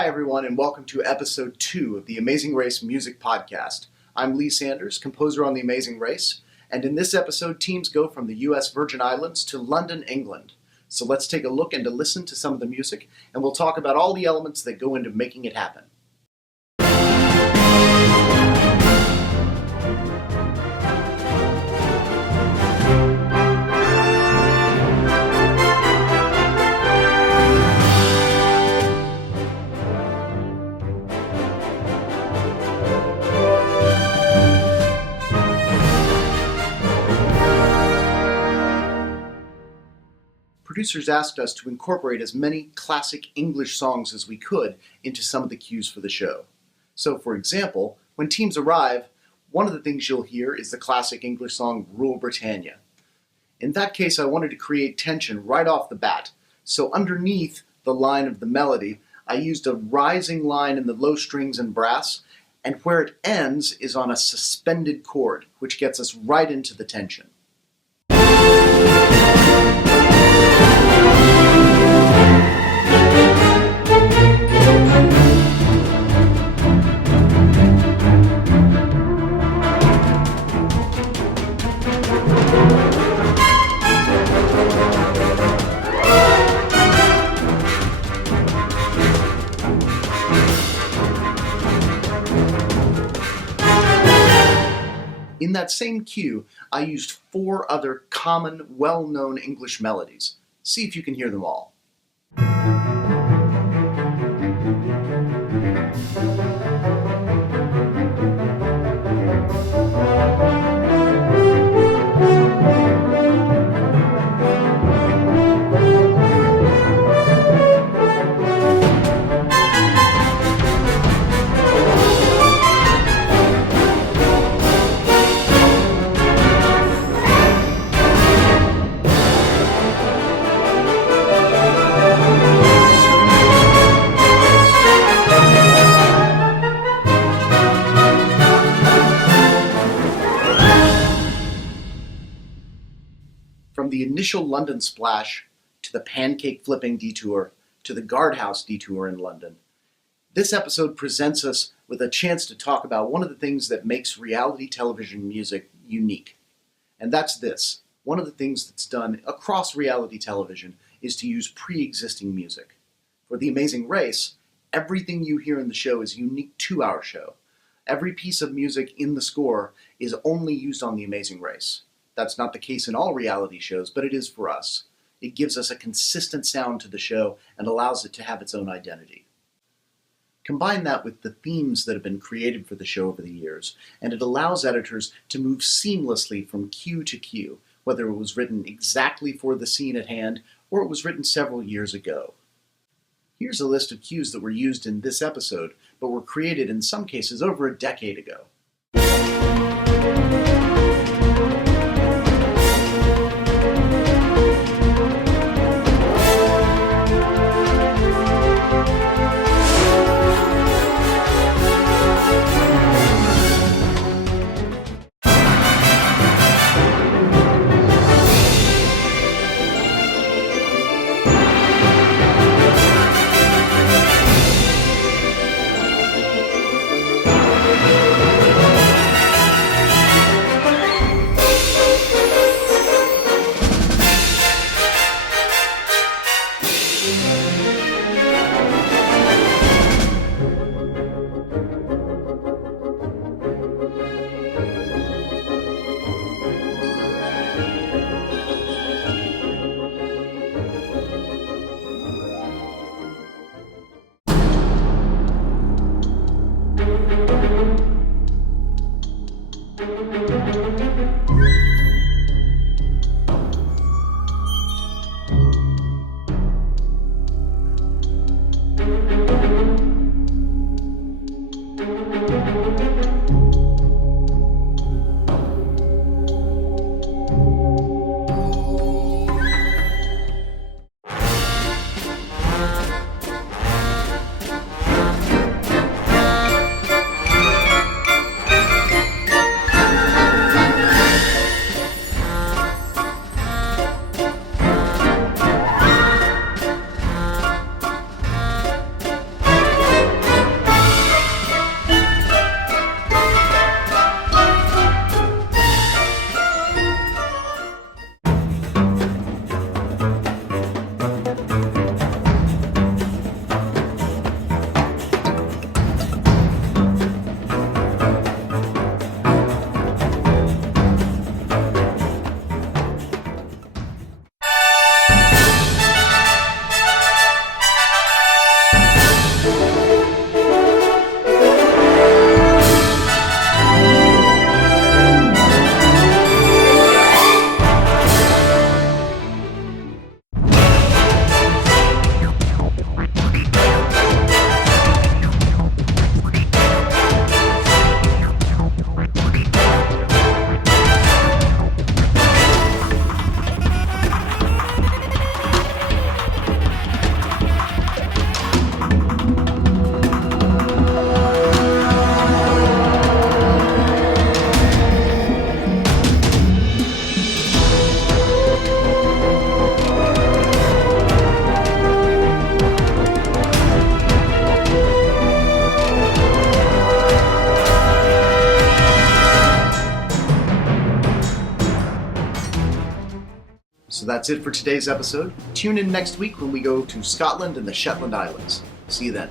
Hi, everyone, and welcome to episode 2 of the Amazing Race Music Podcast. I'm Lee Sanders, composer on The Amazing Race, and in this episode, teams go from the U.S. Virgin Islands to London, England. So let's take a look and to listen to some of the music, and we'll talk about all the elements that go into making it happen. Producers asked us to incorporate as many classic English songs as we could into some of the cues for the show. So, for example, when teams arrive, one of the things you'll hear is the classic English song Rule Britannia. In that case, I wanted to create tension right off the bat, so underneath the line of the melody, I used a rising line in the low strings and brass, and where it ends is on a suspended chord, which gets us right into the tension. In that same cue, I used 4 other common, well-known English melodies. See if you can hear them all. From the initial London splash, to the pancake flipping detour, to the guardhouse detour in London, this episode presents us with a chance to talk about one of the things that makes reality television music unique. And that's this. One of the things that's done across reality television is to use pre-existing music. For The Amazing Race, everything you hear in the show is unique to our show. Every piece of music in the score is only used on The Amazing Race. That's not the case in all reality shows, but it is for us. It gives us a consistent sound to the show and allows it to have its own identity. Combine that with the themes that have been created for the show over the years, and it allows editors to move seamlessly from cue to cue, whether it was written exactly for the scene at hand or it was written several years ago. Here's a list of cues that were used in this episode, but were created in some cases over a decade ago. So that's it for today's episode. Tune in next week when we go to Scotland and the Shetland Islands. See you then.